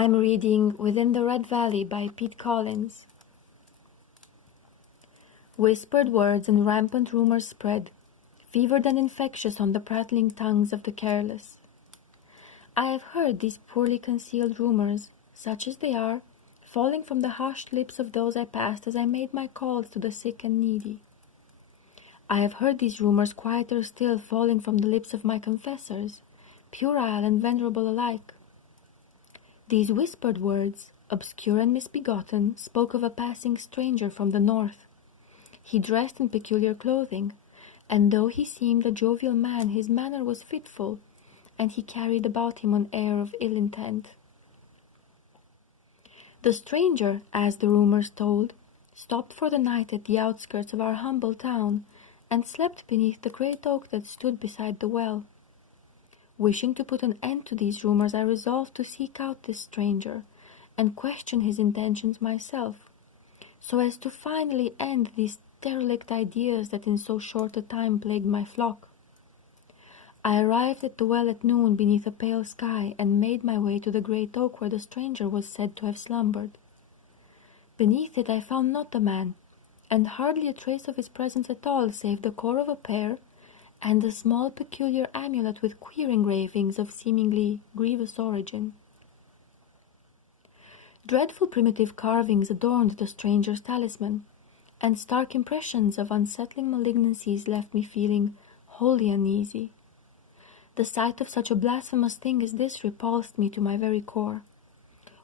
I'm reading Within the Red Valley by Pete Collins. Whispered words and rampant rumors spread, fevered and infectious on the prattling tongues of the careless. I have heard these poorly concealed rumors, such as they are, falling from the hushed lips of those I passed as I made my calls to the sick and needy. I have heard these rumors quieter still falling from the lips of my confessors, puerile and venerable alike. These whispered words, obscure and misbegotten, spoke of a passing stranger from the north. He dressed in peculiar clothing, and though he seemed a jovial man, his manner was fitful, and he carried about him an air of ill intent. The stranger, as the rumors told, stopped for the night at the outskirts of our humble town, and slept beneath the great oak that stood beside the well. Wishing to put an end to these rumors, I resolved to seek out this stranger, and question his intentions myself, so as to finally end these derelict ideas that in so short a time plagued my flock. I arrived at the well at noon beneath a pale sky, and made my way to the great oak where the stranger was said to have slumbered. Beneath it I found not the man, and hardly a trace of his presence at all, save the core of a pear, and a small peculiar amulet with queer engravings of seemingly grievous origin. Dreadful primitive carvings adorned the stranger's talisman, and stark impressions of unsettling malignancies left me feeling wholly uneasy. The sight of such a blasphemous thing as this repulsed me to my very core.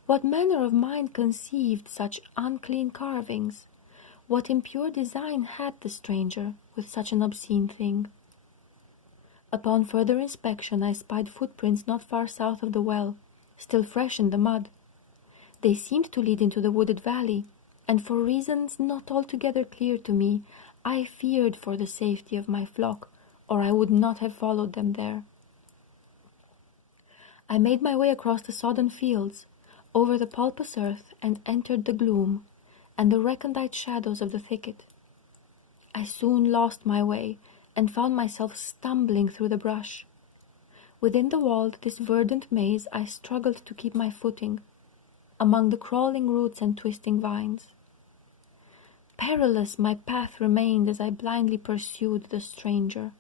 What manner of mind conceived such unclean carvings? What impure design had the stranger with such an obscene thing? Upon further inspection I spied footprints not far south of the well, still fresh in the mud. They seemed to lead into the wooded valley, and for reasons not altogether clear to me, I feared for the safety of my flock, or I would not have followed them there. I made my way across the sodden fields, over the pulpous earth, and entered the gloom and the recondite shadows of the thicket. I soon lost my way, and found myself stumbling through the brush. Within the wall of this verdant maze I struggled to keep my footing, among the crawling roots and twisting vines. Perilous my path remained as I blindly pursued the stranger.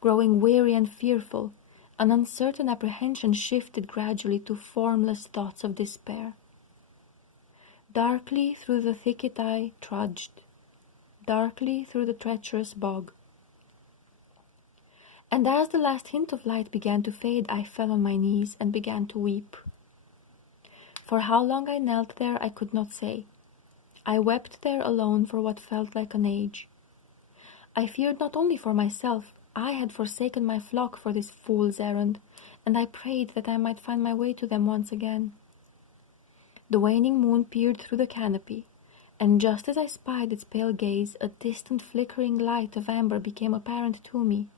Growing weary and fearful, an uncertain apprehension shifted gradually to formless thoughts of despair. Darkly through the thicket I trudged, darkly through the treacherous bog. And as the last hint of light began to fade, I fell on my knees and began to weep. For how long I knelt there I could not say. I wept there alone for what felt like an age. I feared not only for myself, I had forsaken my flock for this fool's errand, and I prayed that I might find my way to them once again. The waning moon peered through the canopy, and just as I spied its pale gaze, a distant flickering light of amber became apparent to me.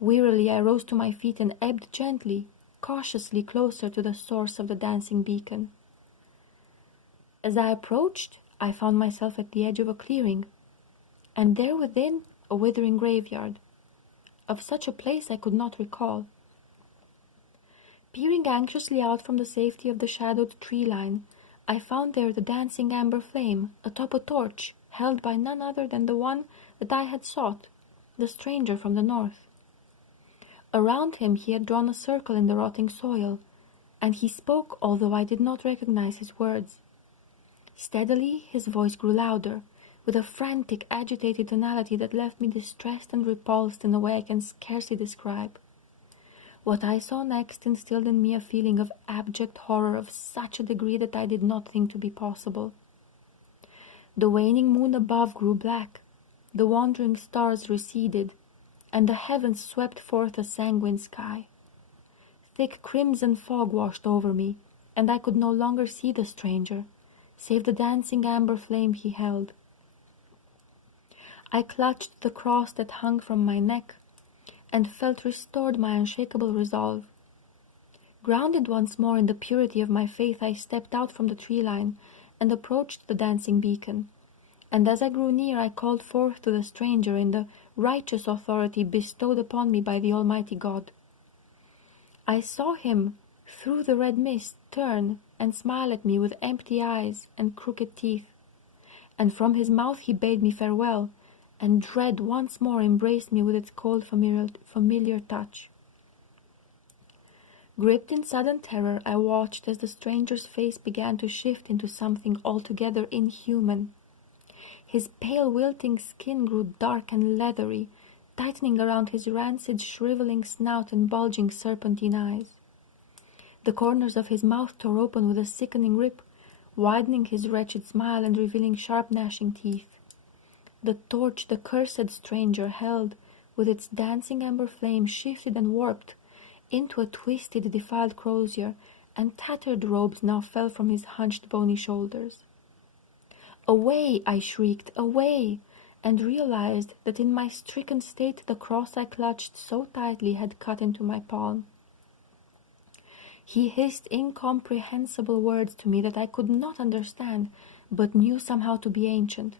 Wearily I rose to my feet and ebbed gently, cautiously closer to the source of the dancing beacon. As I approached, I found myself at the edge of a clearing, and there within a withering graveyard. Of such a place I could not recall. Peering anxiously out from the safety of the shadowed tree line, I found there the dancing amber flame atop a torch held by none other than the one that I had sought, the stranger from the north. Around him he had drawn a circle in the rotting soil, and he spoke although I did not recognize his words. Steadily his voice grew louder, with a frantic, agitated tonality that left me distressed and repulsed in a way I can scarcely describe. What I saw next instilled in me a feeling of abject horror of such a degree that I did not think to be possible. The waning moon above grew black, the wandering stars receded, and the heavens swept forth a sanguine sky. Thick crimson fog washed over me, and I could no longer see the stranger, save the dancing amber flame he held. I clutched the cross that hung from my neck, and felt restored my unshakable resolve. Grounded once more in the purity of my faith, I stepped out from the tree line and approached the dancing beacon, and as I grew near I called forth to the stranger in the righteous authority bestowed upon me by the Almighty God. I saw him through the red mist, turn and smile at me with empty eyes and crooked teeth. And from his mouth he bade me farewell, and dread once more embraced me with its cold familiar touch. Gripped in sudden terror, I watched as the stranger's face began to shift into something altogether inhuman. His pale, wilting skin grew dark and leathery, tightening around his rancid, shriveling snout and bulging serpentine eyes. The corners of his mouth tore open with a sickening rip, widening his wretched smile and revealing sharp gnashing teeth. The torch the cursed stranger held, with its dancing amber flame, shifted and warped into a twisted, defiled crozier, and tattered robes now fell from his hunched, bony shoulders. "Away!" I shrieked, "away!" and realized that in my stricken state the cross I clutched so tightly had cut into my palm. He hissed incomprehensible words to me that I could not understand, but knew somehow to be ancient,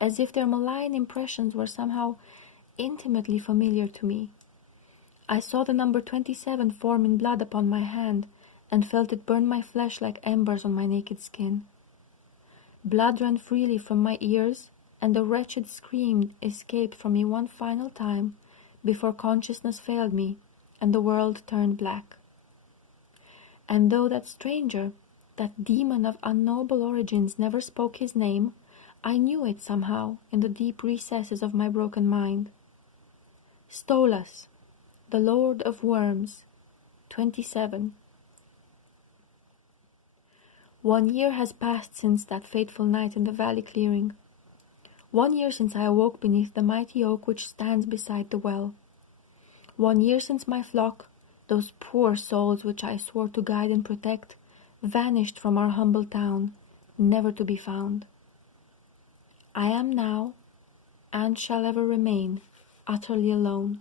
as if their malign impressions were somehow intimately familiar to me. I saw the number 27 form in blood upon my hand, and felt it burn my flesh like embers on my naked skin. Blood ran freely from my ears, and a wretched scream escaped from me one final time before consciousness failed me and the world turned black. And though that stranger, that demon of unknowable origins, never spoke his name, I knew it somehow in the deep recesses of my broken mind. Stolas, the Lord of Worms, 27. 1 year has passed since that fateful night in the valley clearing. 1 year since I awoke beneath the mighty oak which stands beside the well. 1 year since my flock, those poor souls which I swore to guide and protect, vanished from our humble town, never to be found. I am now, and shall ever remain, utterly alone.